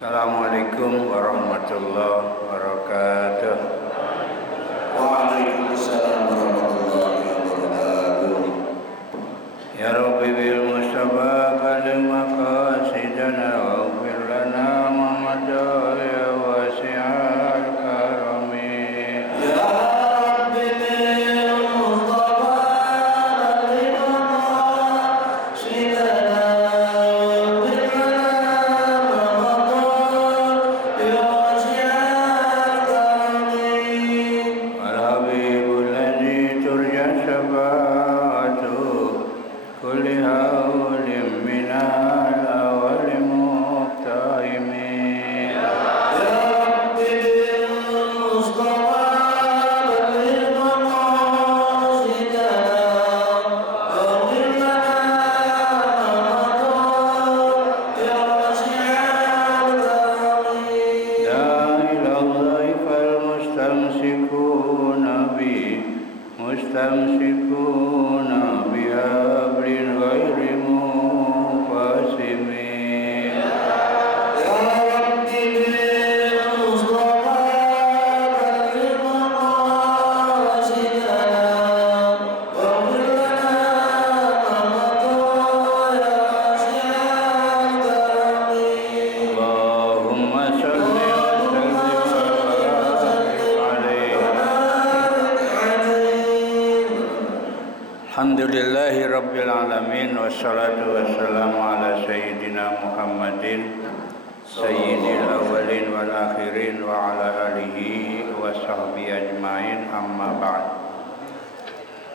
Assalamualaikum warahmatullahi wabarakatuh. Waalaikumsalam warahmatullahi wabarakatuh. Ya Rabbi bil Mustafa baligh maqasidana waghfir lana ma madha ya wasi'al karami. Ya Rabbi bil Mustafa baligh maqasidana waghfir lana ma madha ya wasi'al karami. Wal habibul ladzi turja syafa'atuhu kulli hawlin minal awwali muqtahimi. Ya Rabbi bil Mustafa baligh maqasidana waghfir lana ma madha ya wasi'al karami. La ilallahi fal mustamsikuna bi hablin ghairi munqasimi. Ya Rabbi bil Mustafa baligh maqasidana waghfir lana ma madha ya wasi'al karami. Allahumma salli wa sallim wa barik alaihi. Alhamdulillahi rabbil alamin wassalatu wassalamu ala sayyidina Muhammadin sayyidil awwalin wal akhirin wa ala alihi wa sahbihi ajmain, amma ba'd.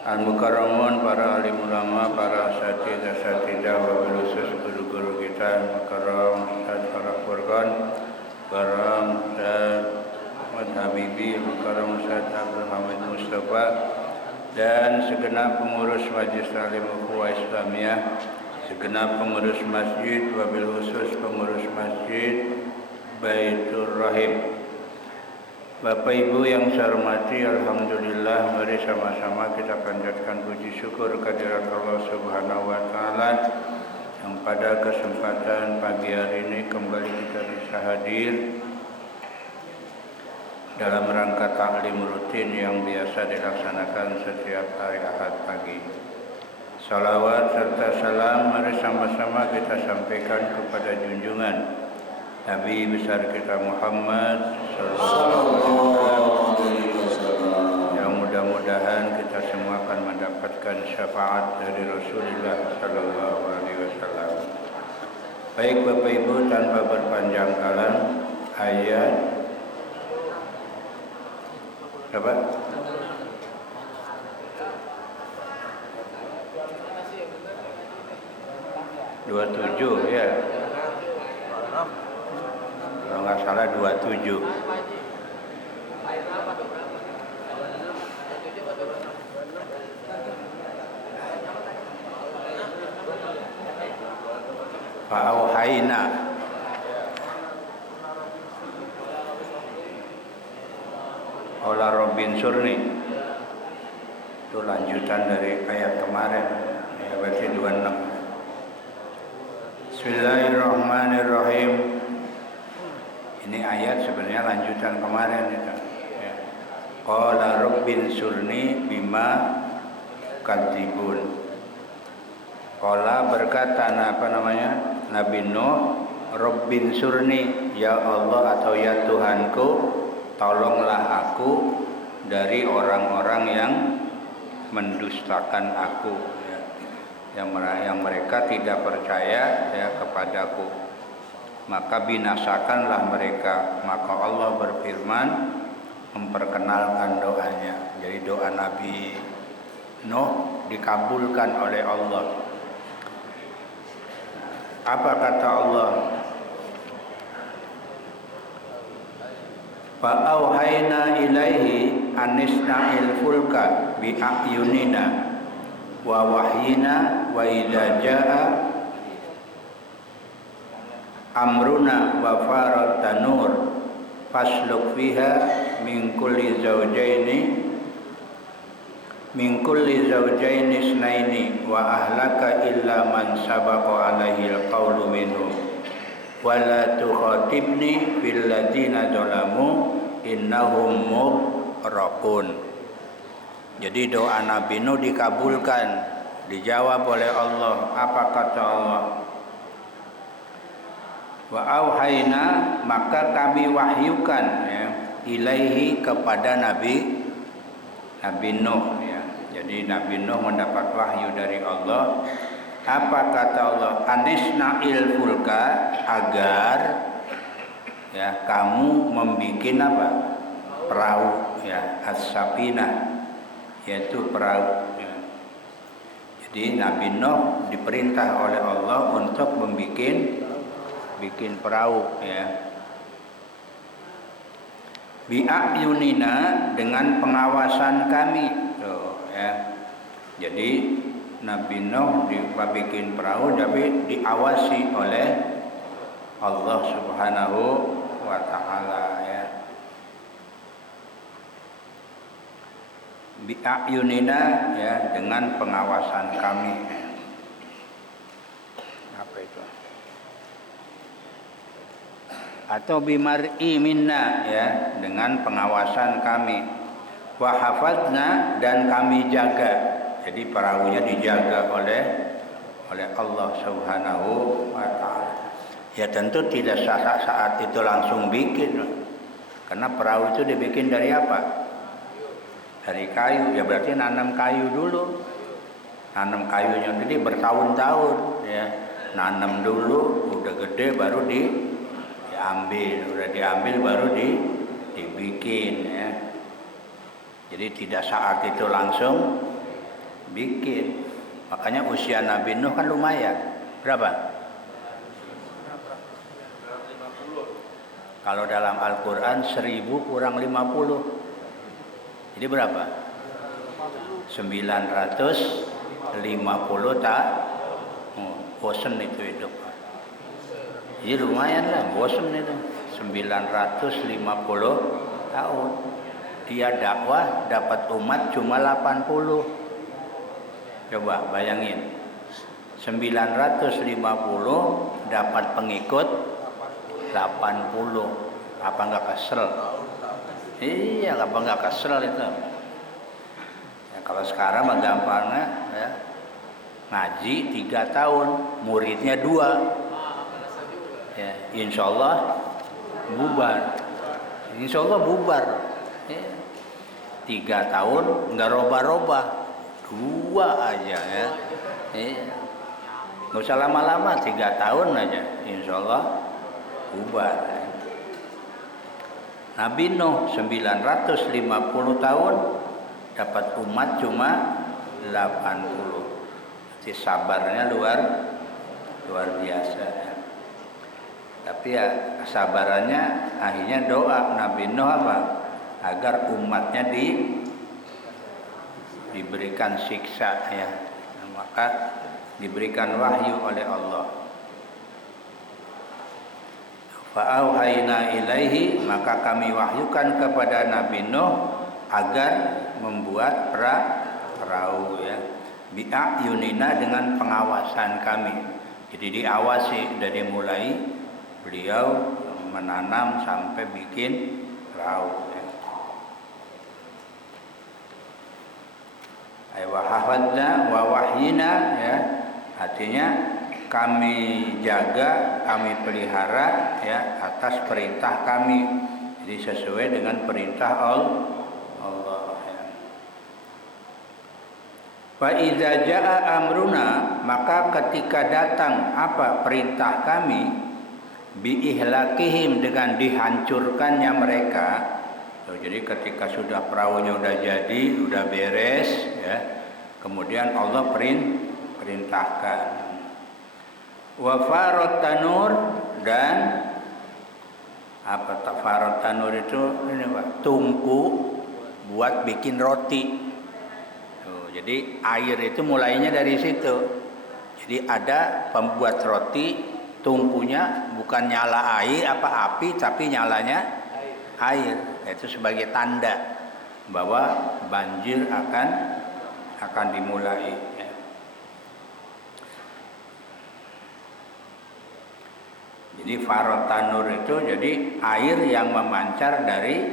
Al-mukarramun, para alim ulama, para asatidzah wa khusus guru-guru kita, mukarram Ustaz Farah Furqan, mukarram Ustaz Ahmad Habibi, mukarram Ustaz Abdul Hamid Mustafa, dan segenap pengurus Majelis Ta'lim Ukhuwah Islamiyah, segenap pengurus masjid, wabil khusus pengurus masjid Baitur Rahim. Bapak Ibu yang saya hormati, alhamdulillah, mari sama-sama kita panjatkan puji syukur kehadirat Allah Subhanahu wa taala yang pada kesempatan pagi hari ini kembali kita bisa hadir dalam rangka taklim rutin yang biasa dilaksanakan setiap hari Ahad pagi. Salawat serta salam mari sama-sama kita sampaikan kepada junjungan Nabi besar kita Muhammad sallallahu alaihi wasallam, yang mudah-mudahan kita semua akan mendapatkan syafaat dari Rasulullah sallallahu alaihi wasallam. Baik Bapak Ibu, tanpa berpanjang kalam, ayat berapa? 27 ya. Kalau nggak salah 27. Fa'auhayna Ola Robin Surni, itu lanjutan dari ayat kemarin ya, berarti 26. Bismillahirrahmanirrahim. Ini ayat sebenarnya lanjutan kemarin itu ya. Qala Robin Surni bima kadzibun. Qala berkata Nabi Nuh, Robin Surni, ya Allah atau ya Tuhanku, tolonglah aku dari orang-orang yang mendustakan aku ya. Yang mereka tidak percaya ya kepadaku, maka binasakanlah mereka. Maka Allah berfirman memperkenalkan doanya. Jadi doa Nabi Nuh dikabulkan oleh Allah. Apa kata Allah? Fa'auhayna ilaihi anisna'il fulka bi'ayunina wa wahyina wa idza jaa amruna wa farat tanur fasluk fiha min kulli zawjaini isnaini wa ahlaka illa man sabaqa alaihi alqawlu minhum wala tukhatibni fil ladzina zalamu innahum mughraqun. Jadi doa Nabi Nuh dikabulkan, dijawab oleh Allah. Apa kata Allah? Wa auhayna, maka kami wahyukan ya, ilaihi kepada Nabi Nuh ya. Jadi Nabi Nuh mendapat wahyu dari Allah. Apa kata Allah? Anisna'il fulka, agar ya kamu membikin apa? Perahu ya, as-safinah, yaitu perahu ya. Jadi Nabi Nuh diperintah oleh Allah untuk bikin perahu ya. Bi'ayunina, dengan pengawasan kami tuh ya. Jadi Nabi Nuh bikin perahu tapi diawasi oleh Allah Subhanahu wa taala ya. Bi'ayunina ya, dengan pengawasan kami. Apa itu? Atau bimar'i minna ya, dengan pengawasan kami. Wa hafadzna, dan kami jaga. Jadi perahunya dijaga oleh Allah Subhanahu wa taala. Ya tentu tidak saat itu langsung bikin. Karena perahu itu dibikin dari apa? Dari kayu. Ya berarti nanam kayu dulu. Nanam kayunya jadi bertahun-tahun ya. Nanam dulu, udah gede baru diambil, udah diambil baru dibikin ya. Jadi tidak saat itu langsung bikin. Makanya usia Nabi Nuh kan lumayan. Berapa? Kalau dalam Al-Quran 1000 kurang 50. Jadi berapa? 950 tak? Bosen itu hidup. Jadi lumayan lah, bosen itu. 950 tahun. Dia dakwah dapat umat cuma 80. Coba bayangin. 950 dapat pengikut 80. Apa enggak kesel? Iya, apa enggak kesel itu? Ya, kalau sekarang mah gampangnya ya. Ngaji 3 tahun, muridnya 2. Ya, insya Allah bubar. Insya Allah bubar. Ya. 3 tahun enggak robah-robah. 2 aja ya. Nggak usah lama-lama, 3 tahun aja insya Allah bubar ya. Nabi Nuh 950 tahun dapat umat cuma 80. Jadi sabarnya luar biasa ya. Tapi ya kesabarannya akhirnya doa Nabi Nuh apa? Agar umatnya diberikan siksa ya. Maka diberikan wahyu oleh Allah. Fa'auhayna ilaihi, maka kami wahyukan kepada Nabi Nuh agar membuat perahu ya. Bi'ayunina, dengan pengawasan kami. Jadi diawasi dari mulai beliau menanam sampai bikin perahu ya. Wa hafadzna wa wahyina ya, artinya kami jaga, kami pelihara ya atas perintah kami. Jadi sesuai dengan perintah Allah ya. Fa idza jaa amruna, maka ketika datang apa perintah kami, bi ihlakihim, dengan dihancurkannya mereka. Jadi ketika sudah perahunya udah jadi, udah beres ya, kemudian Allah perintahkan wa farot tanur, dan apa farot tanur itu ini Pak, tungku buat bikin roti. Tuh, jadi air itu mulainya dari situ. Jadi ada pembuat roti, tungkunya bukan nyala air apa api, tapi nyalanya air. Itu sebagai tanda bahwa banjir akan dimulai ya. Jadi farotanur itu jadi air yang memancar dari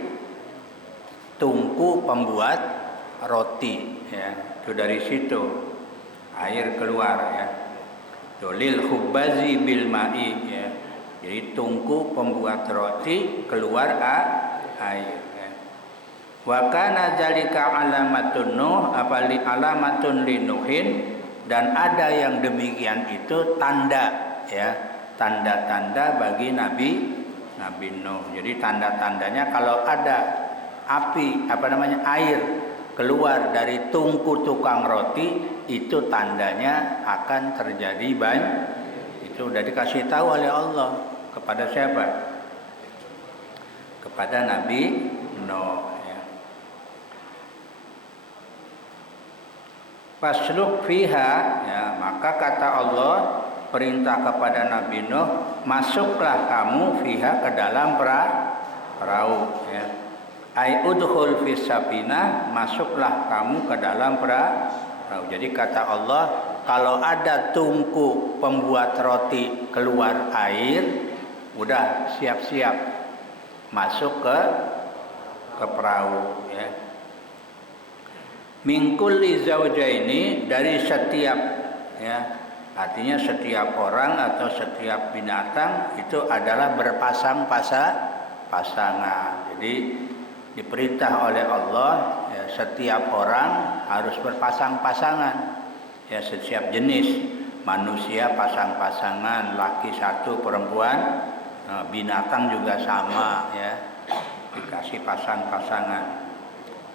tungku pembuat roti, ya. Itu dari situ air keluar, ya. Dolil hubbazi bil ma'i, ya. Jadi tungku pembuat roti keluar air, ya. Wa kana zalika alamatun nuh, apali alamatun linuhin, dan ada yang demikian itu tanda, ya. Tanda-tanda bagi Nabi Nuh. Jadi tanda-tandanya kalau ada api, air keluar dari tungku tukang roti, itu tandanya akan terjadi banjir. Itu sudah dikasih tahu oleh Allah kepada siapa? Kepada Nabi Nuh, ya. Fasluk fiha, ya, maka kata Allah perintah kepada Nabi Nuh, masuklah kamu fiha ke dalam perahu, ya. Ai udkhul fis safinah, masuklah kamu ke dalam perahu. Jadi kata Allah, kalau ada tungku pembuat roti keluar air, udah siap-siap masuk ke perahu, ya. Min kulli zaujaini, dari setiap, ya, artinya setiap orang atau setiap binatang itu adalah pasangan. Jadi diperintah oleh Allah, ya, setiap orang harus berpasang-pasangan, ya, setiap jenis manusia pasang-pasangan, laki satu, perempuan, binatang juga sama, ya, dikasih pasang-pasangan.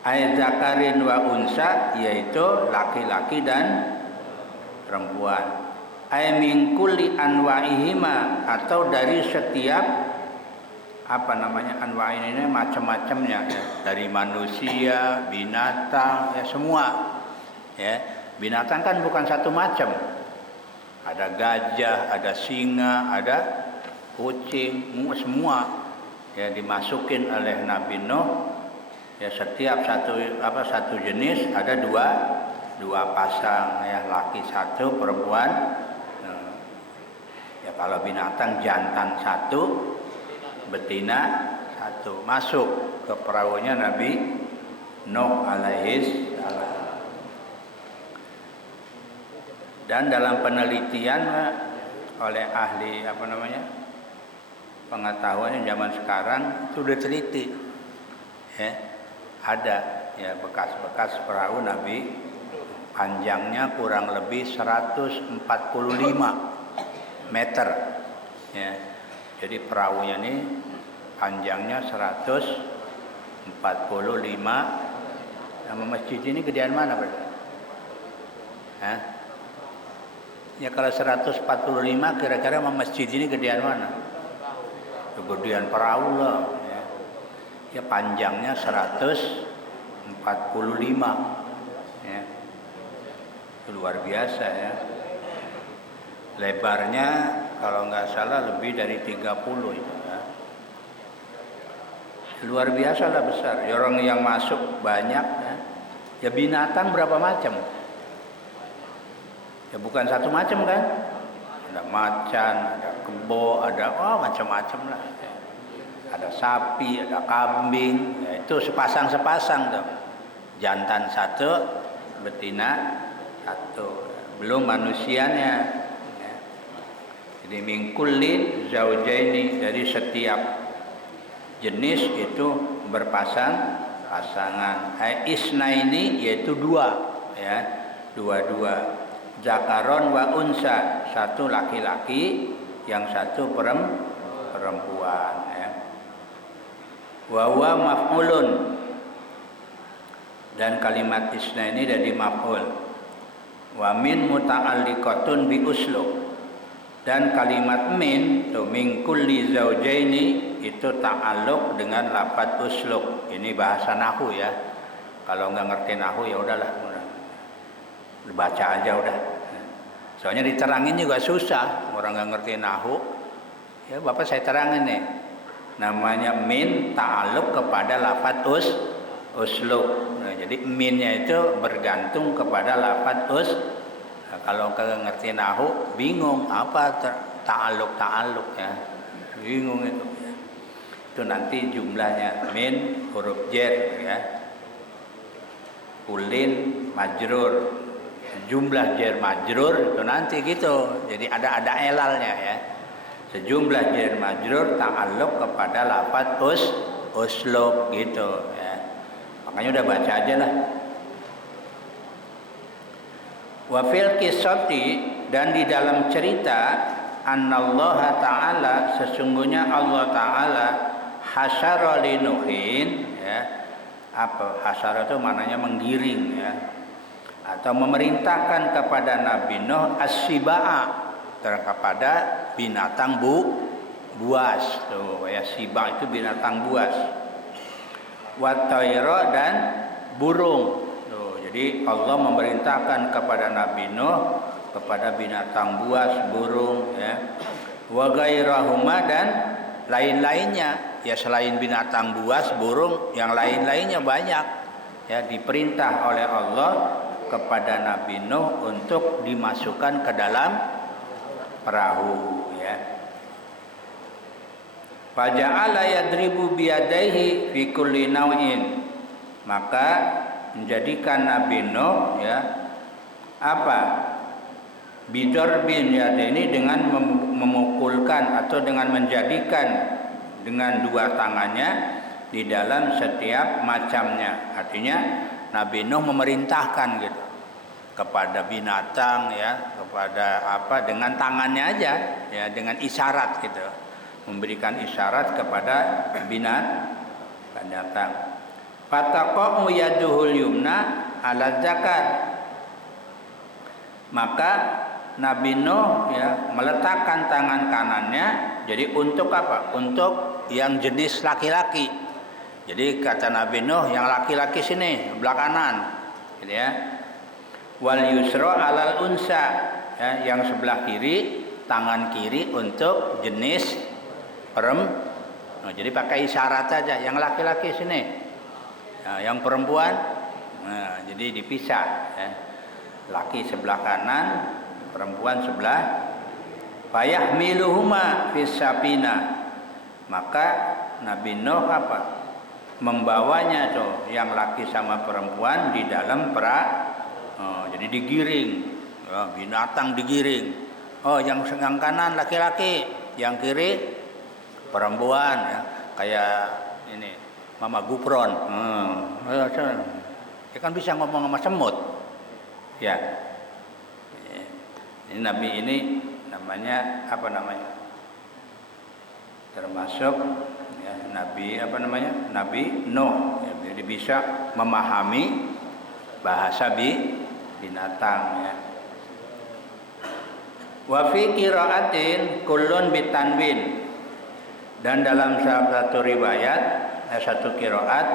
Ai zakarin wa unsa, yaitu laki-laki dan perempuan. Ai min kulli anwa'ihima, atau dari setiap anwa' ini macam-macamnya, ya. Dari manusia, binatang, ya, semua, ya. Binatang kan bukan satu macam. Ada gajah, ada singa, ada kucing, semua, ya, dimasukin oleh Nabi Nuh, ya. Setiap satu jenis ada dua pasang, ya, laki satu, perempuan. Ya, kalau binatang jantan satu, betina satu, masuk ke perahunya Nabi Nuh alaihi salam. Dan dalam penelitian oleh ahli pengetahuan zaman sekarang sudah teliti, ya, ada, ya, bekas-bekas perahu Nabi, panjangnya kurang lebih 145 meter, ya. Jadi perahunya ini panjangnya 145. Nama masjid ini gedean mana, Bro? Ya, kalau 145 kira-kira sama masjid ini gedean mana? Gedean perahu lah, ya. Ya, panjangnya 145, ya. Luar biasa, ya. Lebarnya kalau nggak salah lebih dari 30 itu, ya. Luar biasa lah besar. Orang yang masuk banyak, ya. Ya, binatang berapa macam? Ya, bukan satu macam kan? Ada macan, ada kebo, ada macam-macam lah, ya. Ada sapi, ada kambing, ya, itu sepasang tuh. Jantan satu, betina satu, belum manusianya, ya. Jadi min kulli zaujaini, dari setiap jenis itu berpasang-pasangan. Isnaini, yaitu dua, ya, dua. Zakaron wa unsa, satu laki-laki, yang satu perempuan, ya. Wa huwa maf'ulun, dan kalimat isna ini dari maf'ul. Wa min muta'alliqatun bi uslub, dan kalimat min tu min kulli zaujaini itu ta'alluq dengan lafaz uslub. Ini bahasa nahwu, ya. Kalau nggak ngerti nahwu ya udahlah, baca aja udah. Soalnya diterangin juga susah, orang nggak ngerti nahwu. Ya, Bapak saya terangin nih. Namanya min ta'alluq kepada lafaz uslub. Nah, jadi minnya itu bergantung kepada lafaz Nah, kalau nggak ngerti nahwu bingung apa ta'alluq, ya. bingung itu. Itu nanti jumlahnya min huruf jar ya. Kulin majrur. Jumlah jar majrur itu nanti gitu. Jadi ada elalnya ya. Sejumlah jar majrur ta'alluq kepada lafaz uslub gitu ya. Makanya udah baca aja lah. Wa fil qissati, dan di dalam cerita, annallaha ta'ala, sesungguhnya Allah Ta'ala hasyara li Nuhin ya. Apa hasyara itu maknanya menggiring ya, atau memerintahkan kepada Nabi Nuh as-siba'a, kepada binatang buas tuh ya. Siba itu binatang buas. Wa tayra, dan burung. Jadi Allah memerintahkan kepada Nabi Nuh kepada binatang buas, burung ya. Wa ghairahuma, dan lain-lainnya ya, selain binatang buas, burung, yang lain-lainnya banyak ya, diperintah oleh Allah kepada Nabi Nuh untuk dimasukkan ke dalam perahu ya. Faja'ala yadribu biyadaihi fi kulli naw'in, maka menjadikan Nabi Nuh ya apa bidarbin ya, ini dengan memukulkan atau dengan menjadikan dengan dua tangannya di dalam setiap macamnya. Artinya Nabi Nuh memerintahkan gitu kepada binatang ya, kepada apa, dengan tangannya aja ya, dengan isyarat gitu, memberikan isyarat kepada binatang. Fataqa'u yaduhul yumna ala zakat, maka Nabi Nuh ya meletakkan tangan kanannya, jadi untuk apa? Untuk yang jenis laki-laki. Jadi kata Nabi Nuh, yang laki-laki sini sebelah kanan gitu ya. Wal yusra alal unsa ya, yang sebelah kiri, tangan kiri untuk jenis jadi pakai isyarat saja, yang laki-laki sini ya, yang perempuan jadi dipisah ya. Laki sebelah kanan, perempuan sebelah. Fayahmiluhuma fis sapina, maka Nabi Nuh apa? Membawanya tuh, yang laki sama perempuan di dalam jadi digiring ya, binatang digiring. Yang kanan laki-laki, yang kiri perempuan ya, kayak ini Mama Gupron. Dia kan bisa ngomong sama semut ya. Ini Nabi ini namanya apa namanya? Termasuk ya, Nabi apa namanya? Nabi Nuh ya, jadi bisa memahami bahasa binatang ya. Wa fi qira'atin kullun bitanwin, dan dalam salah satu riwayat satu qiraat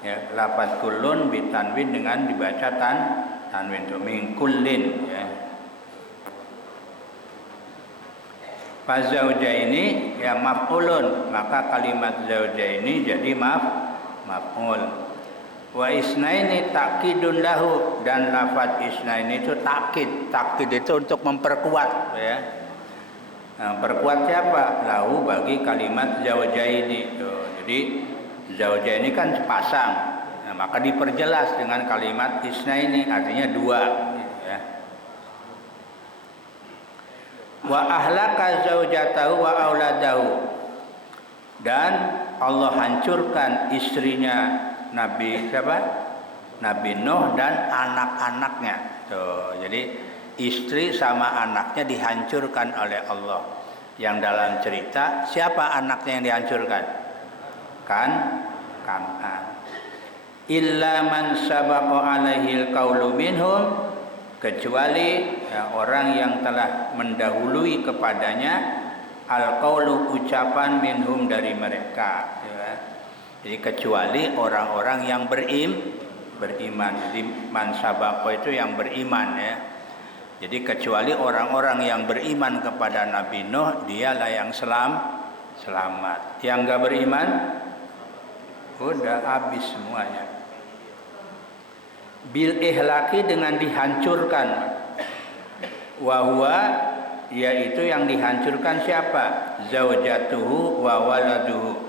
ya, lafaz kullun bitanwin dengan dibaca tanwin itu min kullin ya. Fazaujaini ya maf'ulun, maka kalimat zaujaini jadi maf'ul. Wa isnaini takkidun lahu, dan lafaz isnaini itu takkid. Takkid itu untuk memperkuat ya. Nah, perkuat siapa? Lahu, bagi kalimat zaujaini. Jadi zaujaini kan sepasang. Nah, maka diperjelas dengan kalimat isnaini, artinya dua ya. Wa ahlaka zaujatahu wa auladahu, dan Allah hancurkan istrinya Nabi siapa? Nabi Nuh dan anak-anaknya. Tuh, jadi istri sama anaknya dihancurkan oleh Allah. Yang dalam cerita siapa anaknya yang dihancurkan? Kan'an. Illa man sabaqa alaihil qaulu minhum, kecuali ya, orang yang telah mendahului kepadanya al-qaulu, ucapan, minhum, dari mereka ya. Jadi kecuali orang-orang yang beriman. Jadi man sabaqa itu yang beriman ya. Jadi kecuali orang-orang yang beriman kepada Nabi Nuh, dialah yang selamat. Yang enggak beriman udah habis semuanya. Bil ihlaki, dengan dihancurkan. Wa huwa yaitu yang dihancurkan siapa? Zaujatuhu wa waladuhu,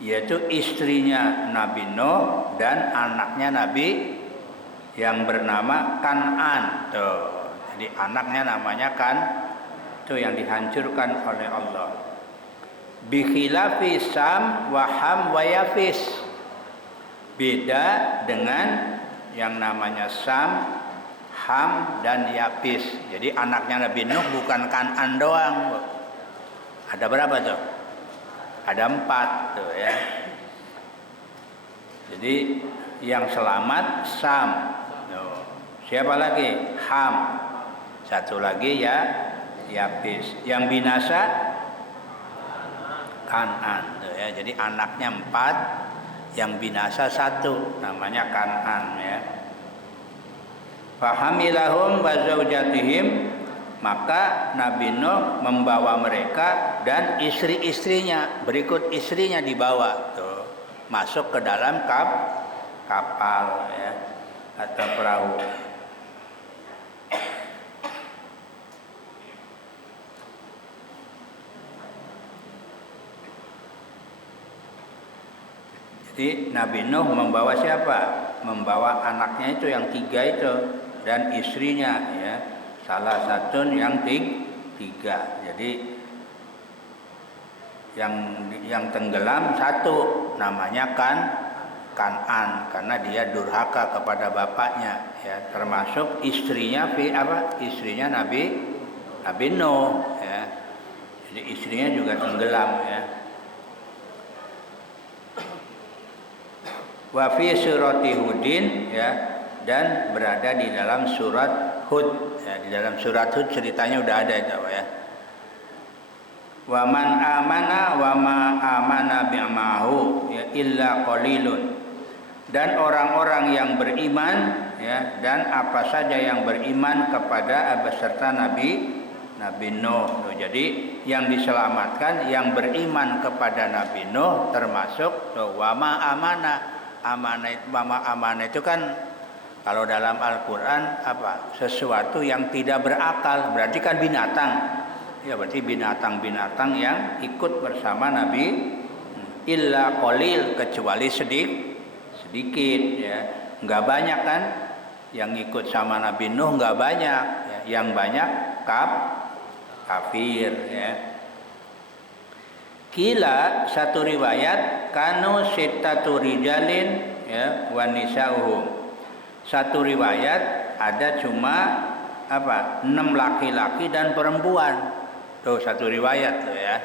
yaitu istrinya Nabi Nuh dan anaknya Nabi yang bernama Kan'an. Tuh. Jadi anaknya namanya Kan, itu yang dihancurkan oleh Allah. Bi khilafi Sam wa Ham wa Yafis. Beda dengan yang namanya Sam, Ham dan Yafis. Jadi anaknya Nabi Nuh bukan Kan'an doang. Ada berapa tuh? Ada 4 tuh ya. Jadi yang selamat Sam. Tuh. Siapa lagi? Ham. Satu lagi ya Yafis. Yang binasa Kan'an. Tuh ya. Jadi anaknya 4, yang binasa 1, namanya Kan'an ya. Fahamilahum wa zaujatihim, maka Nabi Nuh membawa mereka dan istri-istrinya, berikut istrinya dibawa tuh, masuk ke dalam kapal ya, atau perahu. Jadi Nabi Nuh membawa siapa? Membawa anaknya itu yang 3 itu dan istrinya ya, salah satu yang 3. Jadi yang tenggelam 1 namanya Kan'an, karena dia durhaka kepada bapaknya ya, termasuk istrinya istrinya Nabi Nuh ya. Jadi istrinya juga tenggelam ya. Wa fi surati Hudin ya, dan berada di dalam surat Hud ya, di dalam surat Hud ceritanya udah ada itu ya. Wa man amana wa ma amana bi'amahu ya illa qalilun, dan orang-orang yang beriman ya, dan apa saja yang beriman kepada beserta Nabi Nuh. Jadi yang diselamatkan yang beriman kepada Nabi Nuh, termasuk wa ma amana. Amanah itu kan kalau dalam Al-Quran sesuatu yang tidak berakal, berarti kan binatang ya, berarti binatang-binatang yang ikut bersama Nabi. Illa qalil, kecuali sedikit ya, nggak banyak kan yang ikut sama Nabi Nuh, nggak banyak ya. Yang banyak kafir ya. Kila, satu riwayat, kanu sittatu rijalin ya wa nisa'uhum. Satu riwayat ada cuma 6 laki-laki dan perempuan. Tuh satu riwayat tuh ya.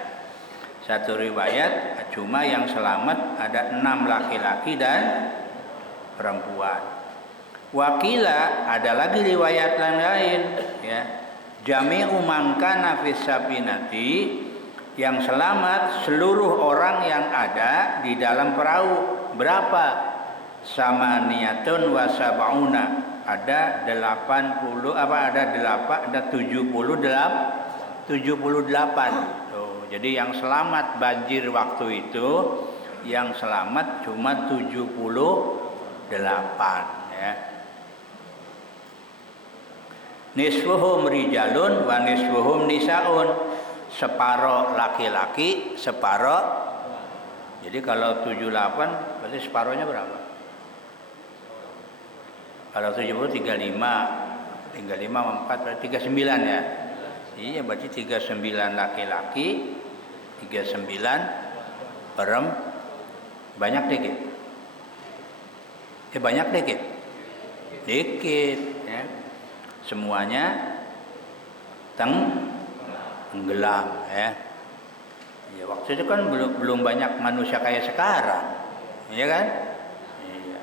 Satu riwayat cuma yang selamat ada 6 laki-laki dan perempuan. Wakila, ada lagi riwayat lain ya. Jami'u man kana fis safinati, yang selamat seluruh orang yang ada di dalam perahu. Berapa? Samaniyatun wa sab'una, ada 78. Tuh, jadi yang selamat banjir waktu itu, yang selamat cuma 78 ya. Nisfuhum rijalun wa nisfuhum nisaun, separuh laki-laki, separuh. Jadi kalau 78 berarti separuhnya berapa? Kalau 70 35 sama 4 berarti 39 ya. Iya, berarti 39 laki-laki, 39 banyak dikit. Banyak dikit. Dikit ya. Semuanya tenggelam ya. Ya waktu itu kan belum banyak manusia kayak sekarang, iya kan? Iya.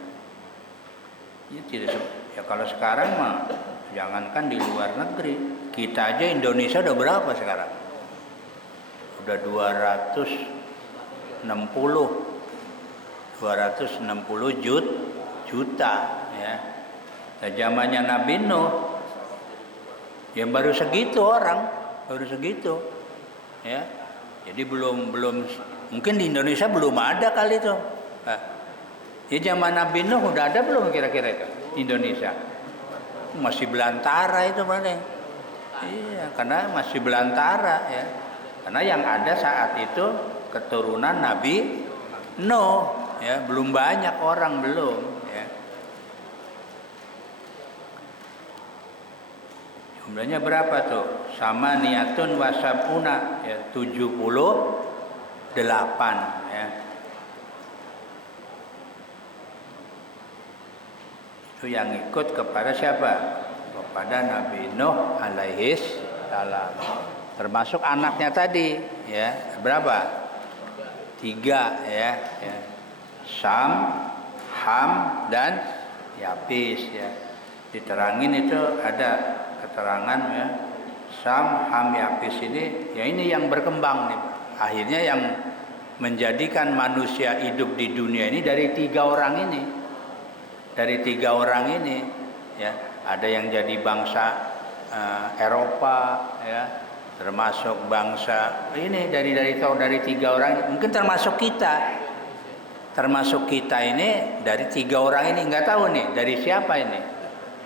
Ya tidak ya, kalau sekarang mah jangankan di luar negeri, kita aja Indonesia udah berapa sekarang? Udah 260 juta ya. Nah, zamannya Nabi Nuh yang baru segitu orang, baru segitu ya. Jadi belum mungkin di Indonesia belum ada kali itu. Ya zaman Nabi Nuh udah ada belum kira-kira itu Indonesia? Masih belantara itu mana? Iya, karena masih belantara ya. Karena yang ada saat itu keturunan Nabi Nuh ya, belum banyak orang belum ya. Jumlahnya berapa tuh? Sama niatun wasabuna ya, 78 ya. Itu yang ikut kepada siapa? Kepada Nabi Nuh alaihis salam. Termasuk anaknya tadi ya. Berapa? 3 ya, ya. Sam, Ham dan Yapis ya. Diterangin itu ada keterangan ya. Sam, Ham, Yapis ini ya, ini yang berkembang nih. Akhirnya yang menjadikan manusia hidup di dunia ini dari 3 orang ini. Dari 3 orang ini ya, ada yang jadi bangsa Eropa ya, termasuk bangsa ini dari 3 orang, mungkin termasuk kita ini dari 3 orang ini, nggak tahu nih dari siapa ini,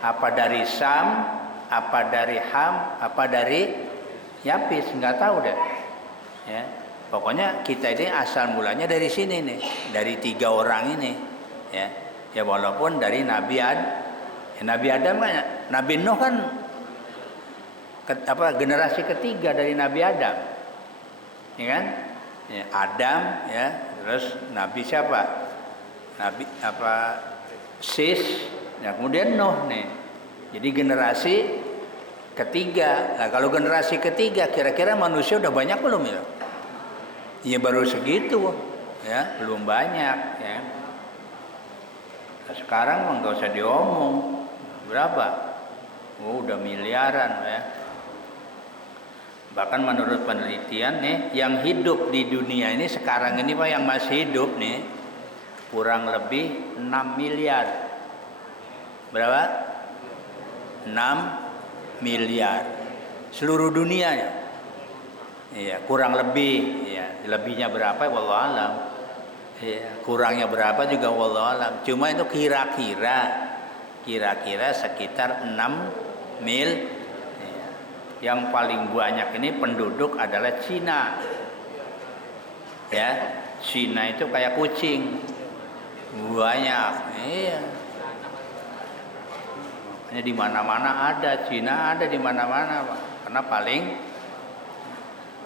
apa dari Sam, apa dari Ham, apa dari Yapis, nggak tahu deh ya. Pokoknya kita ini asal mulanya dari sini nih, dari 3 orang ini ya. Ya walaupun dari Nabi Adam kan, Nabi Nuh kan generasi ketiga dari Nabi Adam, ya kan? Ya, Adam ya, terus Nabi siapa? Nabi Sis, ya, kemudian Nuh nih. Jadi generasi ketiga. Nah kalau generasi ketiga, kira-kira manusia udah banyak belum ya? Ya baru segitu, ya belum banyak ya. Nah, sekarang nggak usah diomong berapa, udah miliaran ya. Bahkan menurut penelitian nih, yang hidup di dunia ini sekarang ini Pak, yang masih hidup nih kurang lebih 6 miliar. Berapa? 6 miliar seluruh dunianya. Iya, kurang lebih ya, lebihnya berapa wallahu alam. Ya, kurangnya berapa juga wallahu alam. Cuma itu kira-kira sekitar 6 mil. Ya. Yang paling banyak ini penduduk adalah Cina. Ya, Cina itu kayak kucing. Banyak. Iya. Makanya di mana-mana ada, Cina ada di mana-mana, Pak. Karena paling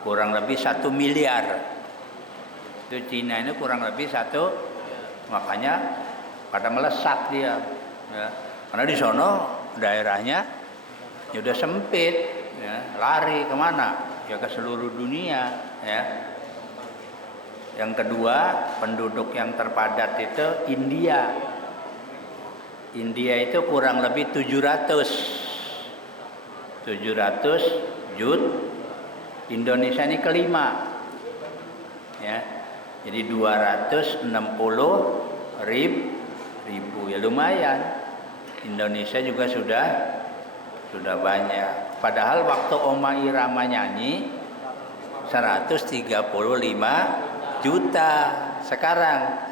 kurang lebih 1 miliar. Itu Cina ini kurang lebih 1, makanya pada melesat dia ya. Karena di sono daerahnya ya udah sempit ya, lari kemana ya, ke seluruh dunia ya. Yang kedua, penduduk yang terpadat itu India itu kurang lebih 700 juta. Indonesia ini kelima ya. Jadi 260 ribu ya, lumayan. Indonesia juga sudah banyak. Padahal waktu Oma Irama nyanyi 135 juta. Sekarang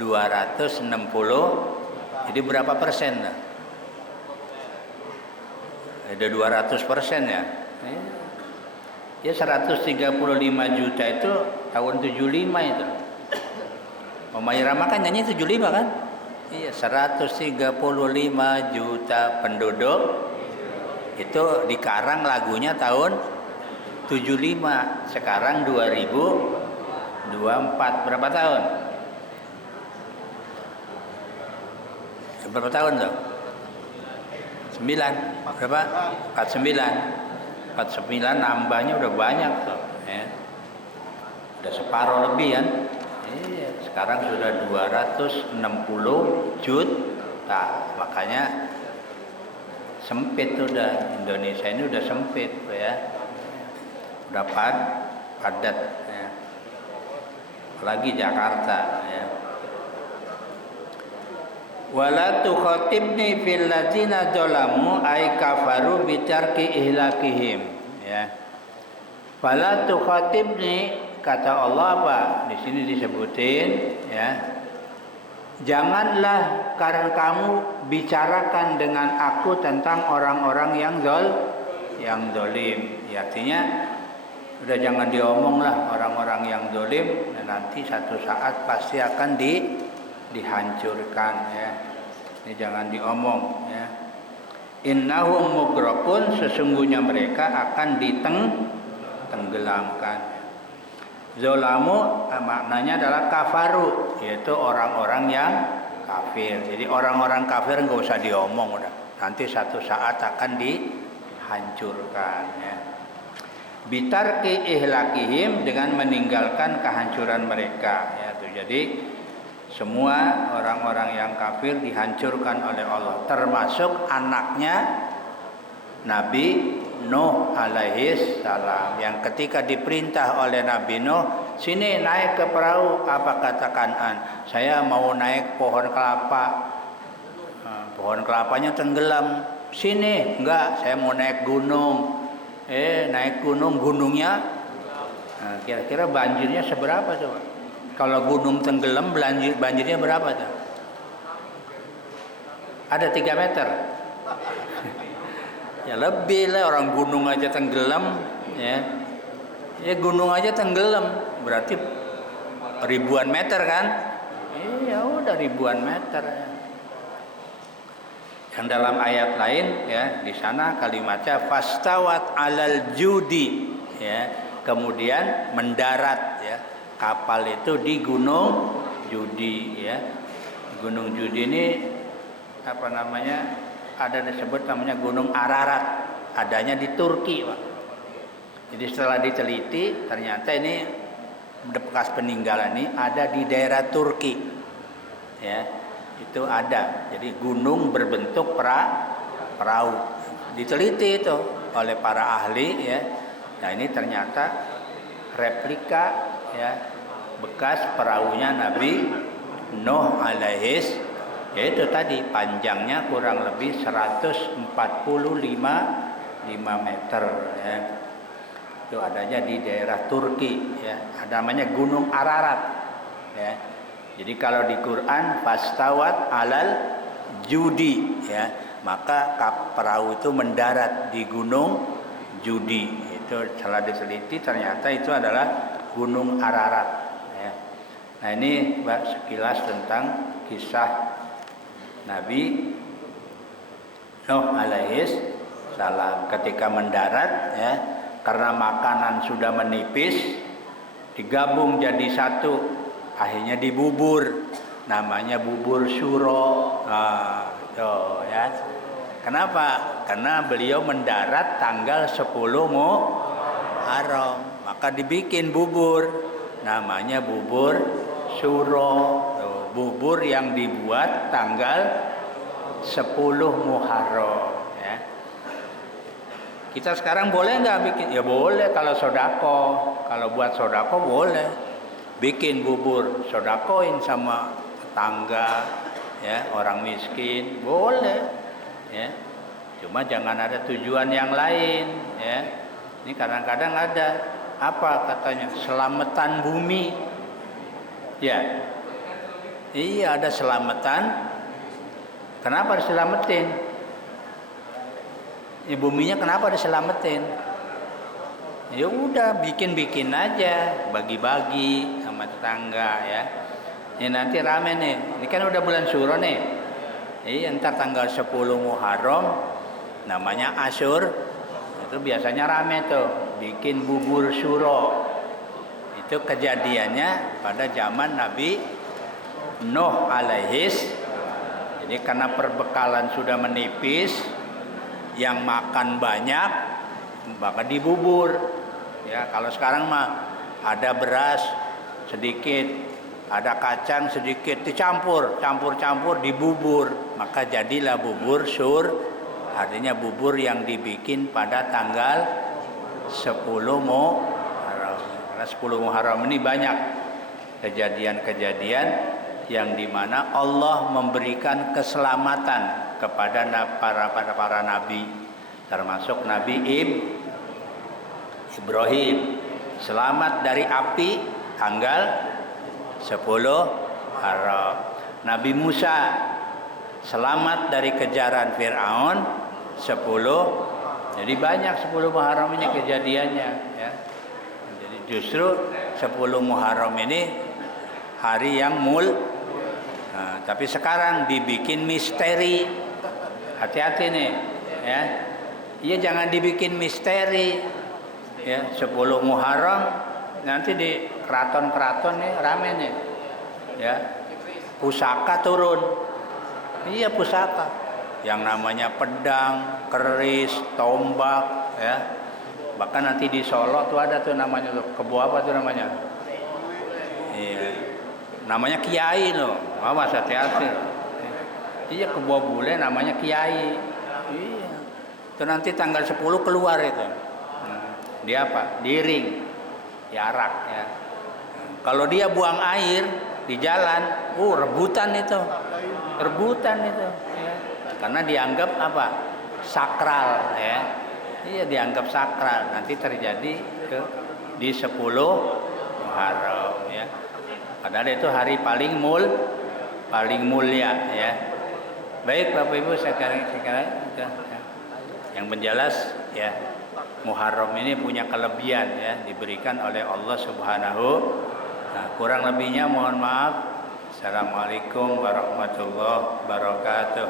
260. Jadi berapa persen? Ada 200% ya. Ya 135 juta itu tahun 75 itu. Oma Irama kan nyanyi 75 kan? Iya, 135 juta penduduk. Itu dikarang lagunya tahun 75. Sekarang 2024. Berapa tahun? Berapa tahun tuh? 9. Berapa? 49. 49 nambahnya udah banyak tuh ya. Udah separuh lebih kan. Iya, sekarang sudah 260 juta. Makanya sempit udah, Indonesia ini udah sempit ya. Udah padat ya. Apalagi Jakarta ya. Wala tukhatibni fil ladzina dzalamu ay kafaru bi tarki ihlakihim ya. Wala tukhatibni, kata Allah apa? Di sini disebutin ya. Janganlah kamu bicarakan dengan aku tentang orang-orang yang yang dolim. Ya, artinya udah jangan diomong lah orang-orang yang dolim, nanti satu saat pasti akan dihancurkan ya. Ini jangan diomong ya. Innahum mughraqun, sesungguhnya mereka akan ditenggelamkan. Zolamu maknanya adalah kafaru, yaitu orang-orang yang kafir. Jadi orang-orang kafir nggak usah diomong udah. Nanti satu saat akan dihancurkan ya. Bitarki ihlakihim, dengan meninggalkan kehancuran mereka ya tuh. Jadi semua orang-orang yang kafir dihancurkan oleh Allah, termasuk anaknya Nabi Nuh alaihi salam, yang ketika diperintah oleh Nabi Nuh, sini naik ke perahu, apa kata Kan'an? Saya mau naik pohon kelapa. Pohon kelapanya tenggelam. Sini, enggak, saya mau naik gunung. Naik gunung, gunungnya kira-kira banjirnya seberapa coba? Kalau gunung tenggelam, banjirnya berapa tuh? Ada 3 meter. Ya lebih lah, orang gunung aja tenggelam ya. Ya gunung aja tenggelam, berarti ribuan meter kan? Ya udah ribuan meter ya. Yang dalam ayat lain ya, di sana kalimatnya fastawat alal judi ya, kemudian mendarat ya, kapal itu di Gunung Judi ya. Gunung Judi ini apa namanya? Ada disebut namanya Gunung Ararat, adanya di Turki, Pak. Jadi setelah diteliti ternyata ini bekas peninggalan ini ada di daerah Turki ya, itu ada. Jadi gunung berbentuk perahu, diteliti itu oleh para ahli ya. Nah ini ternyata replika ya, bekas perahunya Nabi Nuh alaihis, yaitu tadi panjangnya kurang lebih 145 meter ya. Itu adanya di daerah Turki ya, ada namanya Gunung Ararat ya. Jadi kalau di Quran fastawat alal judi ya, maka perahu itu mendarat di Gunung Judi. Itu setelah diteliti ternyata itu adalah Gunung Ararat ya. Nah ini sekilas tentang kisah Nabi Nuh alaihis salam ketika mendarat ya, karena makanan sudah menipis, digabung jadi satu, akhirnya dibubur, namanya bubur syuro. Ya. Kenapa? Karena beliau mendarat tanggal 10 Muharram, maka dibikin bubur, namanya bubur syuro. Bubur yang dibuat tanggal 10 Muharram ya. Kita sekarang boleh nggak bikin? Ya boleh kalau sodako. Kalau buat sodako boleh bikin bubur, sodakoin sama tetangga ya, orang miskin boleh ya. Cuma jangan ada tujuan yang lain ya. Ini kadang-kadang ada apa katanya, selamatan bumi ya. Iya, ada selamatan. Kenapa diselamatin? Ya, buminya kenapa diselamatin? Ya udah bikin-bikin aja, bagi-bagi sama tetangga ya. Ini nanti rame nih. Ini kan udah bulan Syuro nih. Iya, ntar tanggal 10 Muharram namanya Asyur. Itu biasanya rame tuh, bikin bubur Syuro. Itu kejadiannya pada zaman Nabi Nuh alaihis. Jadi karena perbekalan sudah menipis, yang makan banyak, maka dibubur. Ya, kalau sekarang mah ada beras sedikit, ada kacang sedikit, dicampur, campur dibubur, maka jadilah bubur syur. Artinya bubur yang dibikin pada tanggal 10 Muharram. Karena 10 Muharram ini banyak kejadian-kejadian yang dimana Allah memberikan keselamatan kepada para nabi, termasuk Nabi Ibrahim, selamat dari api tanggal 10 Muharram. Nabi Musa selamat dari kejaran Fir'aun 10 Jadi banyak 10 Muharram ini kejadiannya ya. Jadi justru 10 Muharram ini hari yang nah, tapi sekarang dibikin misteri. Hati-hati nih ya. Iya jangan dibikin misteri. Ya, 10 Muharram nanti di keraton-keraton nih rame nih. Ya. Pusaka turun. Iya pusaka. Yang namanya pedang, keris, tombak, ya. Bahkan nanti di Solo tuh ada tuh namanya tuh kebo apa tuh namanya? Iya. Namanya kiai loh. Awas hati-hati. Iya kebo bule namanya kiai. Iya. Itu nanti tanggal 10 keluar itu. Dia apa? Di ring. Diarak ya. Kalau dia buang air di jalan, rebutan itu. Rebutan itu, ya. Karena dianggap apa? Sakral ya. Iya dianggap sakral. Nanti terjadi di 10 Muharram ya. Padahal itu hari paling mulia ya. Baik Bapak Ibu sekarang ya. Yang menjelas ya Muharram ini punya kelebihan ya diberikan oleh Allah Subhanahu. Nah, kurang lebihnya mohon maaf. Assalamualaikum warahmatullahi wabarakatuh.